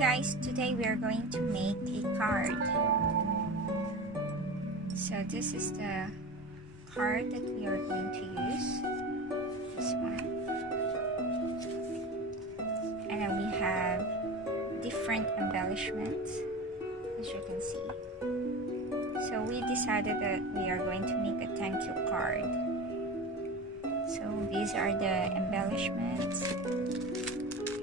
guys, today we are going to make a card. So this is the card that we are going to use. This one. And then we have different embellishments, as you can see. So we decided that we are going to make a thank you card. So these are the embellishments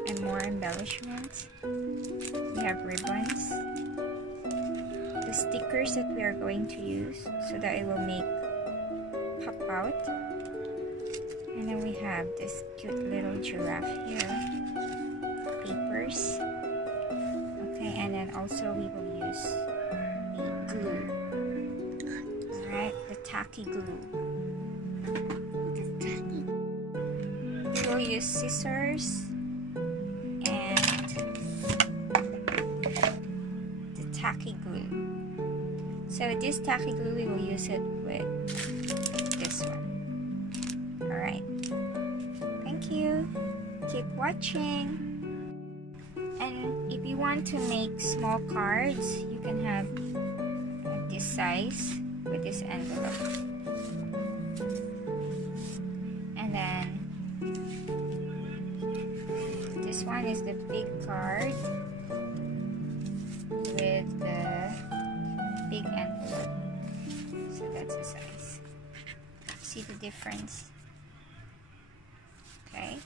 and more embellishments. We have ribbons, the stickers that we are going to use so that it will make pop out, and then we have this cute little giraffe here, papers, okay, and then also we will use the glue, alright, the tacky glue. We'll use scissors and the tacky glue. So with this tacky glue, we will use it with this one. Alright. Thank you. Keep watching. And if you want to make small cards, you can have this size with this envelope. And then this one is the big card with the big envelope. So that's the size. See the difference? Okay.